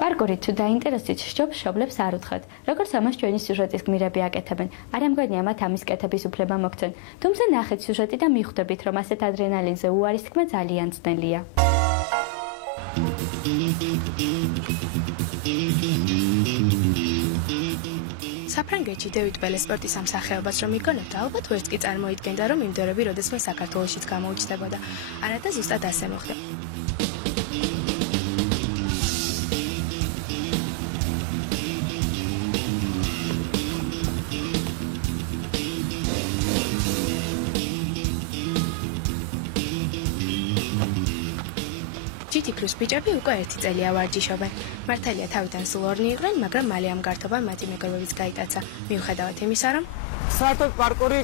პარკური თუ დაინტერესით სჯობს მშობლებს არ უთხრათ, როგორც ამას ჩვენი სიუჟეტის გმირები აკეთებენ. არ ამგვარია მათ ამის კეთების უფლება მოგცენ. თუმცა ნახეთ სიუჟეტი და მიხვდებით, რომ ასეთ ადრენალინზე უარის თქმა ძალიან ძნელია. საფრანგეთში დევიდ ბელეს სპორტის ამ სახეობას რომ იგონებდა, ალბათ ვერც კი წარმოიდგენდა, რომ იმ დორები როდესმე საქართველოშიც გამოუჩნდებოდა. არა და ზუსტად ასე მოხდა. ჯითი-ქრუს ბიჭები უკვე 1 წელია ვარჯიშობენ. მართალია თავიდან სულ ორნი იყვნენ, მაგრამ მალე ამ გართობამ მათი მეგობრებიც გაიტაცა. მიუხედავად იმისა, რომ საერთოდ პარკური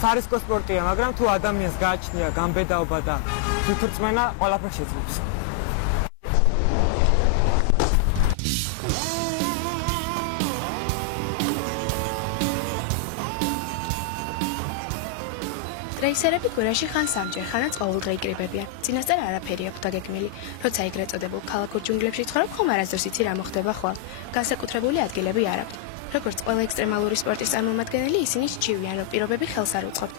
სარისკო სპორტია, მაგრამ თუ ადამიანს გააჩნია გამბედაობა და თვითრწმენა, ყველაფერს შეძლებს. რეისერები კვირაში ხან სამჯერ, ხანაც ყოველდღე იკრიბებიან. წინასწარ არაფერი აქვთ დაგეგმილი. როცა ეგრეთ წოდებულ ქალაქურ ჯუნგლებში ცხოვრობ, ხომ არასდროს იცი რა მოხდება ხვალ. განსაკუთრებული ადგილები არ აქვთ. როგორც ყველა ექსტრემალური სპორტის წარმომადგენელი, ისინი სჩივიან, რომ პირობები ხელს არ უწყობთ.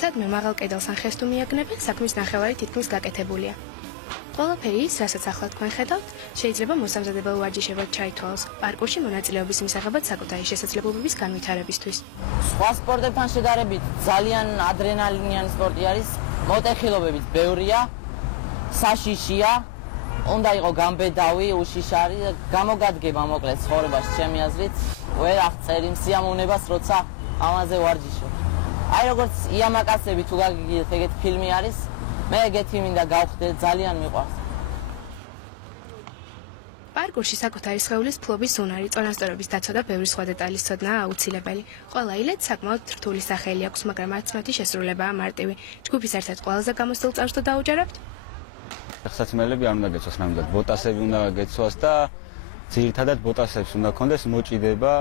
სადმე მაღალ კედელს ან ხეს თუ მიაგნებენ, საქმის ნახევარი თითქმის გაკეთებულია. ყველაფერი ის, რასაც ახლა თქვენ ხედავთ, შეიძლება მოსამზადებელ ვარჯიშებად ჩაითვალოს. პარკურში მონაწილეობის მისაღებად საკუთარი შესაძლებლობების განვითარებისთვის. სხვა სპორტებთან შედარებით ძალიან ადრენალინიანი სპორტი არის, მოტეხილობებით ბევრია, საშიშია, უნდა იყო გამბედავი, უშიშარი, გამოგადგება მოკლედ ცხოვრებაში ჩემი აზრით, ვერ აღწერი სიამოვნებას, როცა ამაზე ვარჯიშობ. აი როგორც იამაკასები თუ გაგიგეთ, ეგეთ ფილმი არის, მე ეგეთი მინდა გავხდე, ძალიან მიყვარს. პარკურში საკუთარი სხეულის ფლობის უნარი, წონასწორობის დაცვა და ბევრი სხვა დეტალის ცოდნაა აუცილებელი. ყველა ილეთს საკმაოდ რთული სახელი აქვს, მაგრამ არც მათი შესრულებაა მარტივი. ჯგუფის ერთ-ერთ ყველაზე გამოსულ წარს თუ დაუჯერებთ? ხსაცმელები არ უნდა გეცვას, ნამდვილად ბოტასები უნდა გეცვას და ძირითადად ბოტასებს უნდა კონდეს მოჭიდება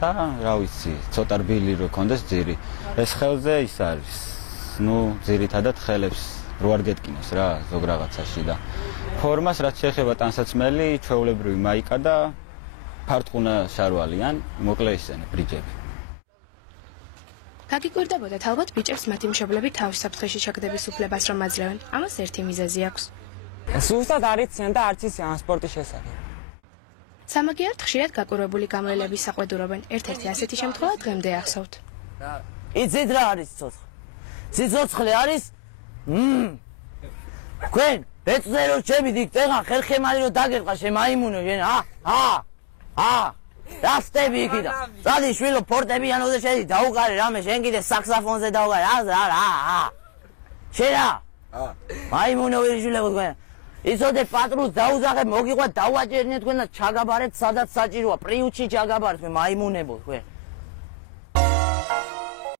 და რა ვიცი, ცოტა რბილი რო კონდეს ძირი. ეს ხელზე ის არის. ძირითადად ხელებს რო არ გეტკინოს რა ზოგ რაღაცაში და ფორმას რაც შეეხება ტანსაცმელი, ჩვეულებრივი მაიკა და ფარტყუნა შარვალი ან მოკლე ისინი ბრიჯები. გაგიკვირდებოდათ ალბათ ბიჭებს მათი მშობლები თავის საფრთხეში ჩაგდების უფლებას რომ აძლევენ. ამას ერთი მიზეზი აქვს. ზუსტად არ იციან და არც იციან სპორტის შესახებ. სამაგიერად ხშირად გაკვირვებული გამრავლების საყვედურობენ. ერთ-ერთი ასეთი შემთხვევა დღემდე ახსოვთ. იცით რა არის ცოცხლე? ცოცხლე არის? თქვენ ბეწზე რო შევიდით, ეხა ხერხემალი რო დაგერყა შემაიმუნო შენ, რასტები იქიდან. წადი შვილო ფორტეპიანოზე შედი, დაუყარე რამე, შენ კიდე საქსაფონზე დაუყარე, შენ რა? მაიმუნო ვირიშვილებო თქვენ. იცოდე პატრულს დაუძახებ, მოგიყვათ, დავაჭერნე თქვენ და ჩაგაბარეთ, სადაც საჭიროა, პრიუჩი ჩაგაბარეთ, მაიმუნებო თქვენ.